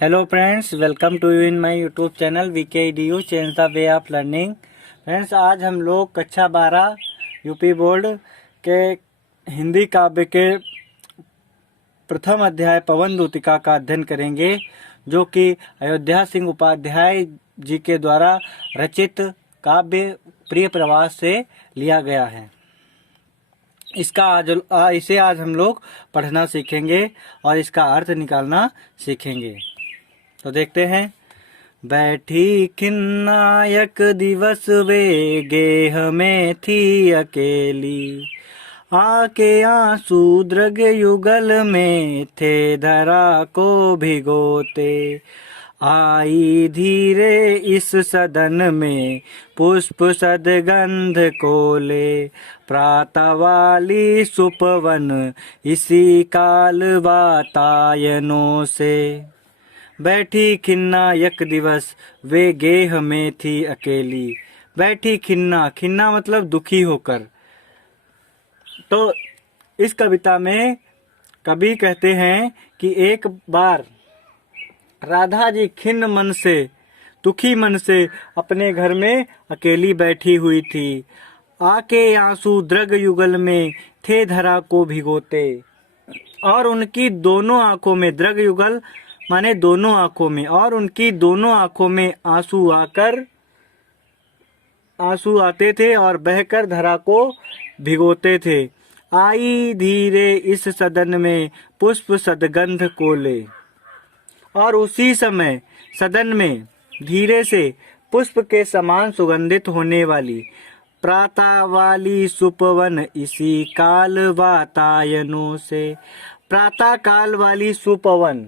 Hello friends, welcome to you in my YouTube channel VKEDU change the way of learning. Friends, आज हम लोग कक्षा 12 UP board के हिंदी काव्य के प्रथम अध्याय पवन दूतिका का अध्ययन करेंगे, जो कि अयोध्या सिंह उपाध्याय जी के द्वारा रचित काव्य प्रिय प्रवास से लिया गया है। इसे आज हम लोग पढ़ना सीखेंगे और इसका अर्थ निकालना सीखेंगे। तो देखते हैं। बैठी खिन्नायक दिवस वे गेह में थी अकेली, आके आंसू द्रग युगल में थे धरा को भिगोते। आई धीरे इस सदन में पुष्प सदगंध कोले, प्रातः वाली सुपवन इसी काल वातायनों से। बैठी खिन्ना यक दिवस वे गेह में थी अकेली। बैठी खिन्ना, खिन्ना मतलब दुखी होकर। तो इस कविता में कवि कहते हैं कि एक बार राधा जी खिन्न मन से, दुखी मन से अपने घर में अकेली बैठी हुई थी। आके आंसू द्रग युगल में थे धरा को भिगोते, और उनकी दोनों आंखों में, द्रग युगल माने दोनों आंखों में, और उनकी दोनों आंखों में आंसू आते थे और बहकर धरा को भिगोते थे। आई धीरे इस सदन में पुष्प सदगंध कोले, और उसी समय सदन में धीरे से पुष्प के समान सुगंधित होने वाली प्रातः वाली सुपवन इसी काल वातायनों से। प्रातः काल वाली सुपवन,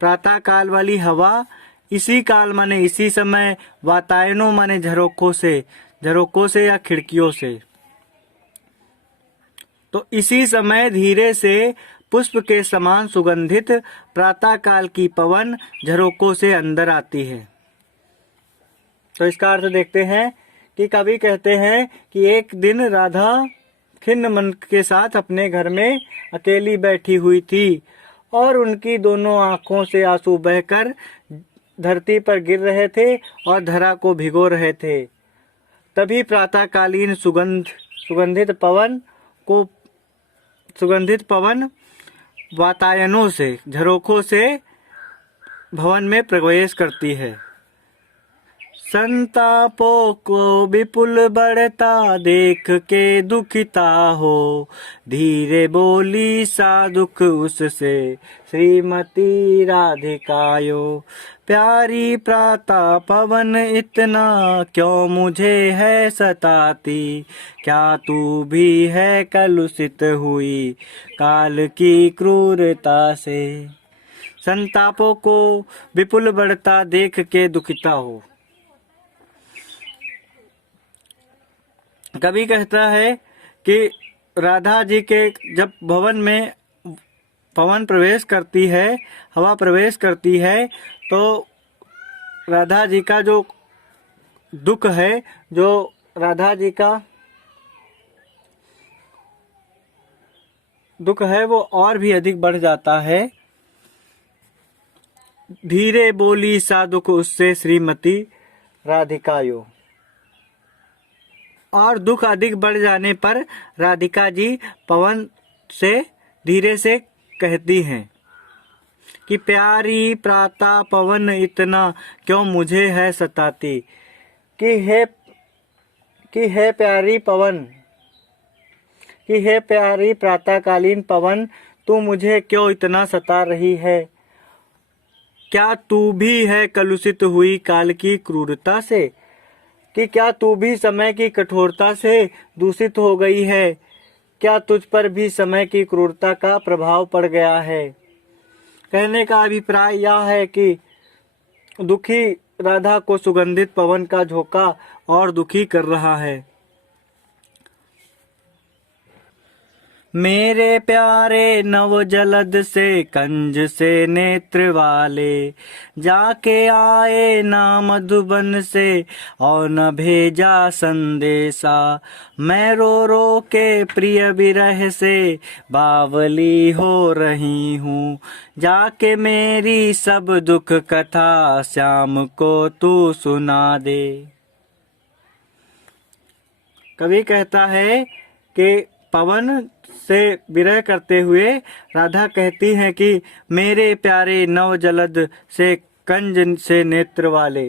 प्रातः काल वाली हवा, इसी काल माने इसी समय, वातायनों माने झरोखों से या खिड़कियों से। तो इसी समय धीरे से पुष्प के समान सुगंधित प्रातः काल की पवन झरोकों से अंदर आती है। तो इसका अर्थ देखते हैं कि कवि कहते हैं कि एक दिन राधा खिन्न मन के साथ अपने घर में अकेली बैठी हुई थी, और उनकी दोनों आंखों से आंसू बहकर धरती पर गिर रहे थे और धरा को भिगो रहे थे। तभी प्रातःकालीन सुगंधित पवन वातायनों से, झरोखों से भवन में प्रवेश करती है। संतापों को विपुल बढ़ता देख के दुखिता हो, धीरे बोली सा दुख उससे श्रीमती राधिकायो। प्यारी प्रातः पवन इतना क्यों मुझे है सताती, क्या तू भी है कलुषित हुई काल की क्रूरता से। संतापों को विपुल बढ़ता देख के दुखिता हो। कवि कहता है कि राधा जी के जब भवन में पवन प्रवेश करती है, हवा प्रवेश करती है, तो राधा जी का जो दुख है, जो राधा जी का दुख है, वो और भी अधिक बढ़ जाता है। धीरे बोली सा दुख उससे श्रीमती राधिकायो। और दुख अधिक बढ़ जाने पर राधिका जी पवन से धीरे से कहती हैं कि प्यारी प्रातः पवन इतना क्यों मुझे है सताती, कि हे प्यारी पवन, कि हे प्यारी प्रातःकालीन पवन, तू मुझे क्यों इतना सता रही है। क्या तू भी है कलुषित हुई काल की क्रूरता से, कि क्या तू भी समय की कठोरता से दूषित हो गई है। क्या तुझ पर भी समय की क्रूरता का प्रभाव पड़ गया है। कहने का अभिप्राय यह है कि दुखी राधा को सुगंधित पवन का झोंका और दुखी कर रहा है। मेरे प्यारे नव जलद से कंज से नेत्र वाले, जाके आए ना मधुबन से और न भेजा संदेशा। मैं रो रो के प्रिय विरह से बावली हो रही हूँ, जाके मेरी सब दुख कथा श्याम को तू सुना दे। कवि कहता है कि पवन से विरह करते हुए राधा कहती हैं कि मेरे प्यारे नव जलद से कंज से नेत्र वाले,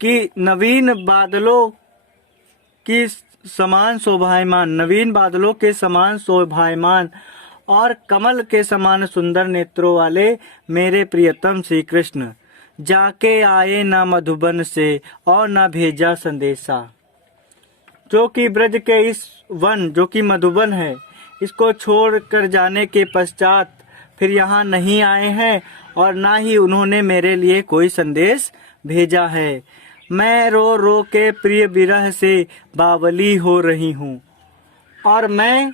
कि नवीन बादलों की समान शोभायमान, नवीन बादलों के समान शोभायमान और कमल के समान सुंदर नेत्रों वाले मेरे प्रियतम श्री कृष्ण, जाके आए ना मधुबन से और ना भेजा संदेशा। जो कि ब्रज के इस वन जो कि मधुबन है, इसको छोड़ कर जाने के पश्चात फिर यहाँ नहीं आए हैं और ना ही उन्होंने मेरे लिए कोई संदेश भेजा है। मैं रो रो के प्रिय विरह से बावली हो रही हूँ और मैं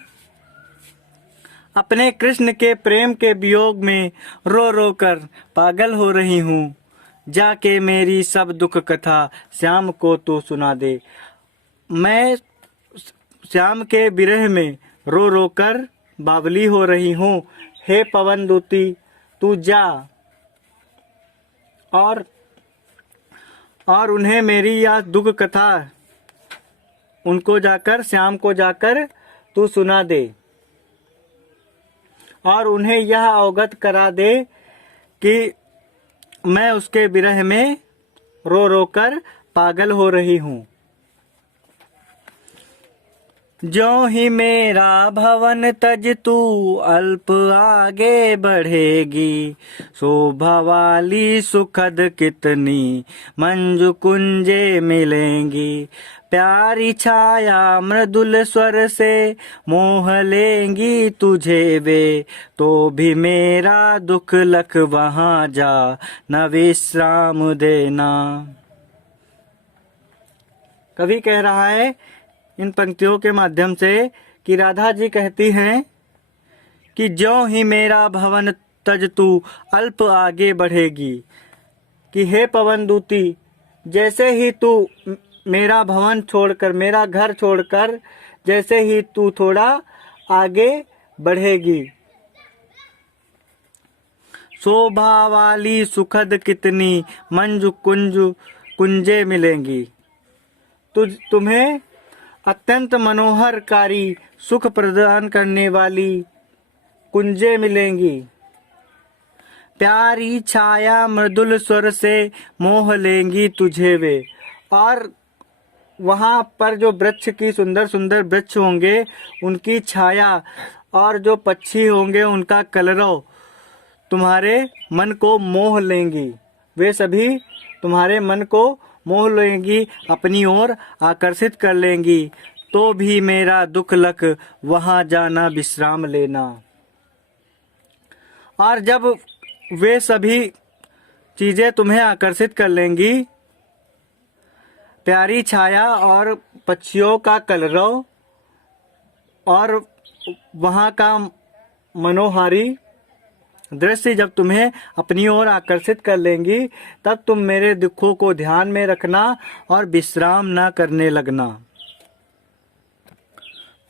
अपने कृष्ण के प्रेम के वियोग में रो रो कर पागल हो रही हूँ, जाके मेरी सब दुख कथा श्याम को तू सुना दे। मैं श्याम के विरह में रो रो कर बावली हो रही हूँ। हे पवन दूती, तू जा और उन्हें मेरी यह दुख कथा उनको जाकर श्याम को जाकर तू सुना दे और उन्हें यह अवगत करा दे कि मैं उसके विरह में रो रो कर पागल हो रही हूँ। ज्यों ही मेरा भवन तज तू अल्प आगे बढ़ेगी, शोभा वाली सुखद कितनी मंजु कुंजे मिलेंगी। प्यारी छाया मृदुल स्वर से मोह लेंगी तुझे वे, तो भी मेरा दुख लख वहाँ जा न विश्राम देना। कवि कह रहा है इन पंक्तियों के माध्यम से कि राधा जी कहती हैं कि ज्यों ही मेरा भवन तज तू अल्प आगे बढ़ेगी, कि हे पवन दूती, जैसे ही तू मेरा भवन छोड़कर, मेरा घर छोड़कर जैसे ही तू थोड़ा आगे बढ़ेगी, शोभा वाली सुखद कितनी मंजु कुंजे मिलेंगी। तुम्हें अत्यंत मनोहरकारी सुख प्रदान करने वाली कुंजे मिलेंगी। प्यारी छाया मृदुल स्वर से मोह लेंगी तुझे वे, और वहाँ पर जो वृक्ष की सुंदर सुंदर वृक्ष होंगे उनकी छाया और जो पक्षी होंगे उनका कलरव तुम्हारे मन को मोह लेंगी। वे सभी तुम्हारे मन को मोह लेंगी, अपनी ओर आकर्षित कर लेंगी। तो भी मेरा दुख लख वहाँ जाना विश्राम लेना। और जब वे सभी चीजें तुम्हें आकर्षित कर लेंगी, प्यारी छाया और पक्षियों का कलरव और वहाँ का मनोहारी दृश्य जब तुम्हें अपनी ओर आकर्षित कर लेंगी, तब तुम मेरे दुखों को ध्यान में रखना और विश्राम न करने लगना।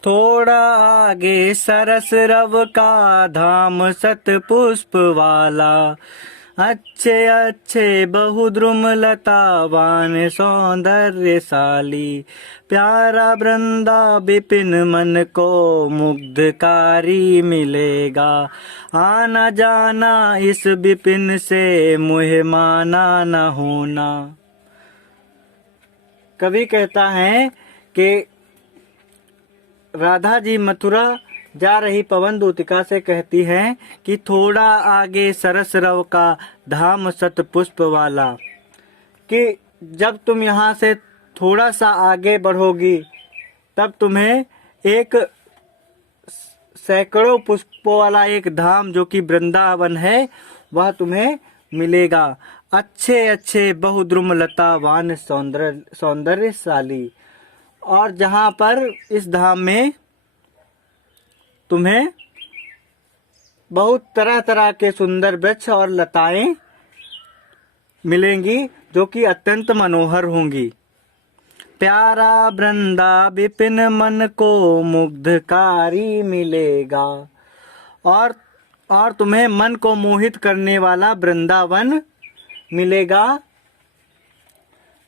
थोड़ा आगे सरस रव का धाम सत पुष्प वाला, अच्छे अच्छे बहुद्रुम लतावान सौंदर्यशाली, प्यारा वृंदा विपिन मन को मुग्धकारी मिलेगा। आना जाना इस विपिन से मुहे माना न होना। कवि कहता है कि राधा जी मथुरा जा रही पवन दूतिका से कहती हैं कि थोड़ा आगे सरस रव का धाम सत पुष्प वाला, कि जब तुम यहाँ से थोड़ा सा आगे बढ़ोगी तब तुम्हें एक सैकड़ों पुष्पों वाला एक धाम जो कि वृंदावन है वह तुम्हें मिलेगा। अच्छे अच्छे बहुद्रुम लतावान सौंदर्यशाली, और जहाँ पर इस धाम में तुम्हें बहुत तरह तरह के सुंदर वृक्ष और लताएं मिलेंगी जो कि अत्यंत मनोहर होंगी। प्यारा वृंदा विपिन मन को मुग्धकारी मिलेगा। और तुम्हें मन को मोहित करने वाला वृंदावन मिलेगा,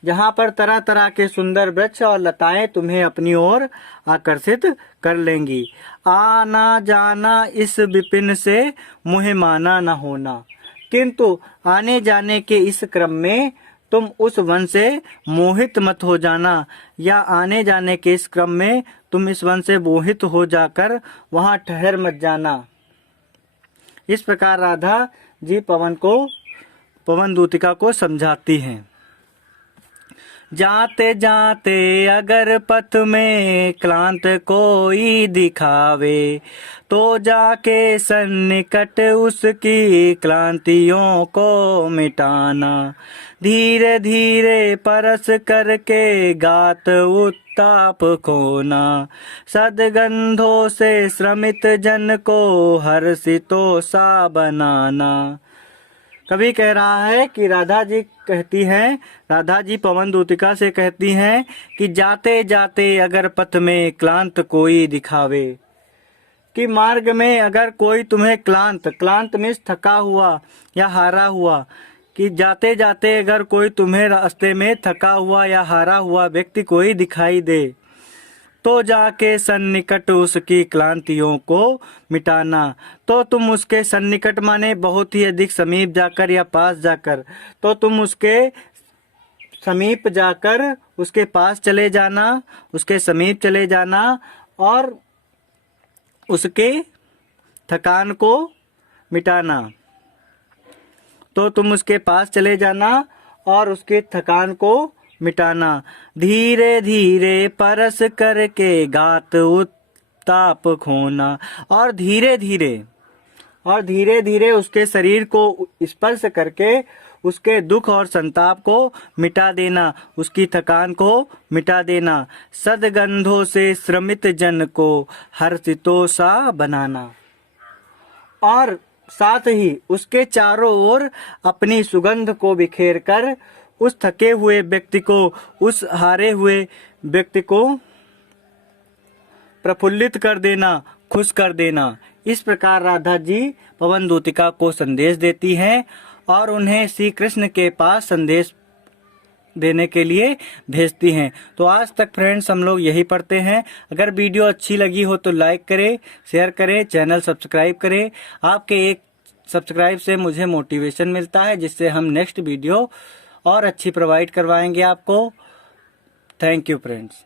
जहाँ पर तरह तरह के सुंदर वृक्ष और लताएं तुम्हें अपनी ओर आकर्षित कर लेंगी। आना जाना इस विपिन से मुहे माना न होना, किंतु आने जाने के इस क्रम में तुम उस वन से मोहित मत हो जाना, या आने जाने के इस क्रम में तुम इस वन से मोहित हो जाकर वहां ठहर मत जाना। इस प्रकार राधा जी पवन दूतिका को समझाती हैं। जाते जाते अगर पथ में क्लांत कोई दिखावे, तो जाके सन्निकट उसकी क्लांतियों को मिटाना। धीरे धीरे परस करके गात उत्ताप खोना, सदगंधों से श्रमित जन को हर्षितो सा बनाना। कवि कह रहा है कि राधा जी पवन दूतिका से कहती हैं कि जाते जाते अगर पथ में क्लांत कोई दिखावे, कि मार्ग में अगर कोई तुम्हें क्लांत मीन्स थका हुआ या हारा हुआ, कि जाते जाते अगर कोई तुम्हें रास्ते में थका हुआ या हारा हुआ व्यक्ति कोई दिखाई दे, तो जाके सन्निकट उसकी क्लांतियों को मिटाना। तो तुम उसके सन्निकट माने बहुत ही अधिक समीप जाकर या पास जाकर, तो तुम उसके समीप जाकर उसके पास चले जाना, उसके समीप चले जाना और उसके थकान को मिटाना। तो तुम उसके पास चले जाना और उसके थकान को मिटाना। धीरे धीरे परस करके गात उत्ताप खोना, और धीरे धीरे उसके शरीर को स्पर्श करके उसके दुख और संताप को मिटा देना, उसकी थकान को मिटा देना। सदगंधों से श्रमित जन को हर्षितो सा बनाना, और साथ ही उसके चारों ओर अपनी सुगंध को बिखेर कर उस थके हुए व्यक्ति को, उस हारे हुए व्यक्ति को प्रफुल्लित कर देना, खुश कर देना। इस प्रकार राधा जी पवन दूतिका को संदेश देती हैं और उन्हें श्री कृष्ण के पास संदेश देने के लिए भेजती हैं। तो आज तक फ्रेंड्स हम लोग यही पढ़ते हैं। अगर वीडियो अच्छी लगी हो तो लाइक करें, शेयर करें, चैनल सब्सक्राइब करें। आपके एक सब्सक्राइब से मुझे मोटिवेशन मिलता है, जिससे हम नेक्स्ट वीडियो और अच्छी प्रोवाइड करवाएंगे आपको। Thank you friends.